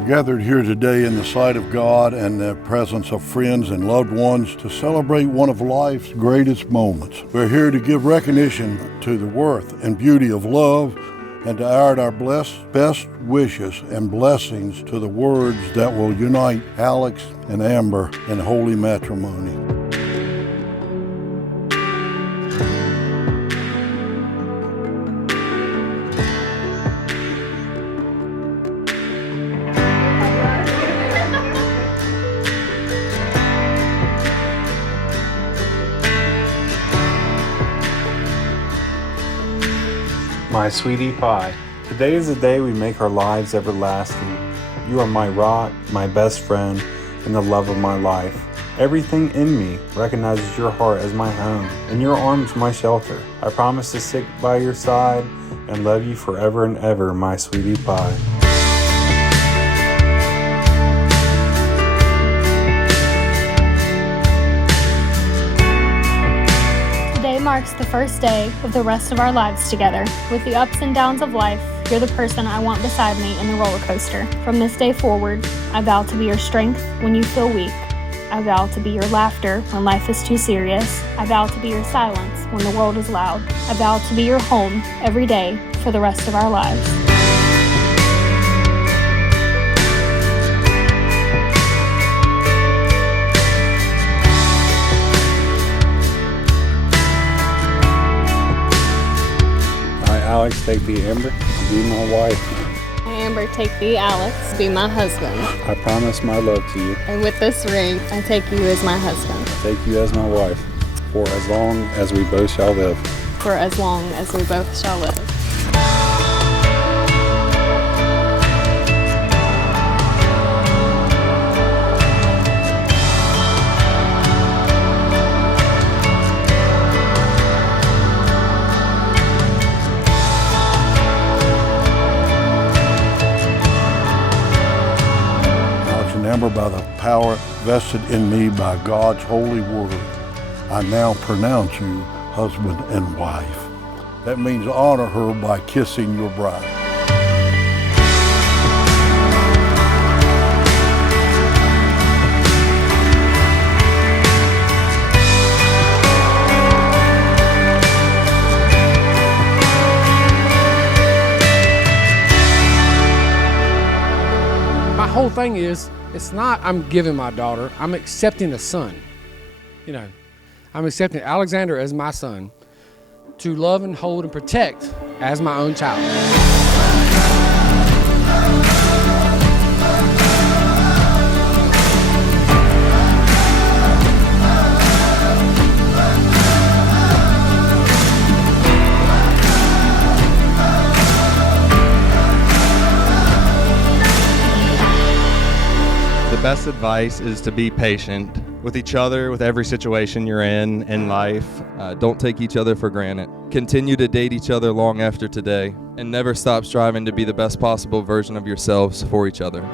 We're gathered here today in the sight of God and the presence of friends and loved ones to celebrate one of life's greatest moments. We're here to give recognition to the worth and beauty of love and to add our best wishes and blessings to the words that will unite Alex and Amber in holy matrimony. My sweetie pie, today is the day we make our lives everlasting. You are my rock, my best friend, and the love of my life. Everything in me recognizes your heart as my home, and your arms my shelter. I promise to stick by your side and love you forever and ever, my sweetie pie. Marks the first day of the rest of our lives together. With the ups and downs of life, you're the person I want beside me in the roller coaster. From this day forward, I vow to be your strength when you feel weak. I vow to be your laughter when life is too serious. I vow to be your silence when the world is loud. I vow to be your home every day for the rest of our lives. Alex, take thee, Amber, be my wife. Amber, take thee, Alex, be my husband. I promise my love to you. And with this ring, I take you as my husband. I take you as my wife, for as long as we both shall live. For as long as we both shall live. Amber, by the power vested in me by God's holy word, I now pronounce you husband and wife. That means honor her by kissing your bride. My whole thing is, it's not I'm giving my daughter, I'm accepting a son. You know, I'm accepting Alexander as my son to love and hold and protect as my own child. The best advice is to be patient with each other, with every situation you're in life. Don't take each other for granted. Continue to date each other long after today, and never stop striving to be the best possible version of yourselves for each other.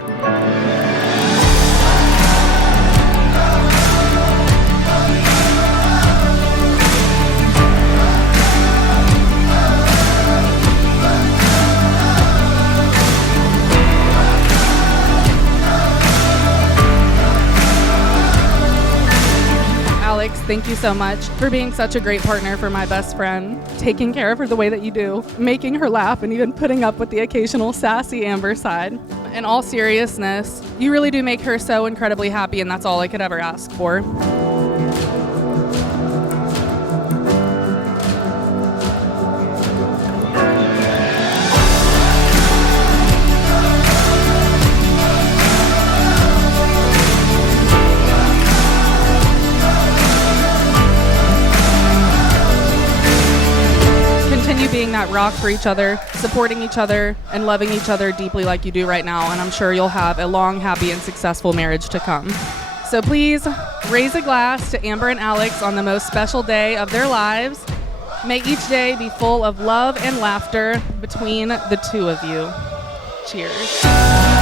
Thank you so much for being such a great partner for my best friend, taking care of her the way that you do, making her laugh, and even putting up with the occasional sassy Amber side. In all seriousness, you really do make her so incredibly happy, and that's all I could ever ask for. Being that rock for each other, supporting each other, and loving each other deeply like you do right now, and I'm sure you'll have a long, happy, and successful marriage to come. So please raise a glass to Amber and Alex on the most special day of their lives. May each day be full of love and laughter between the two of you. Cheers.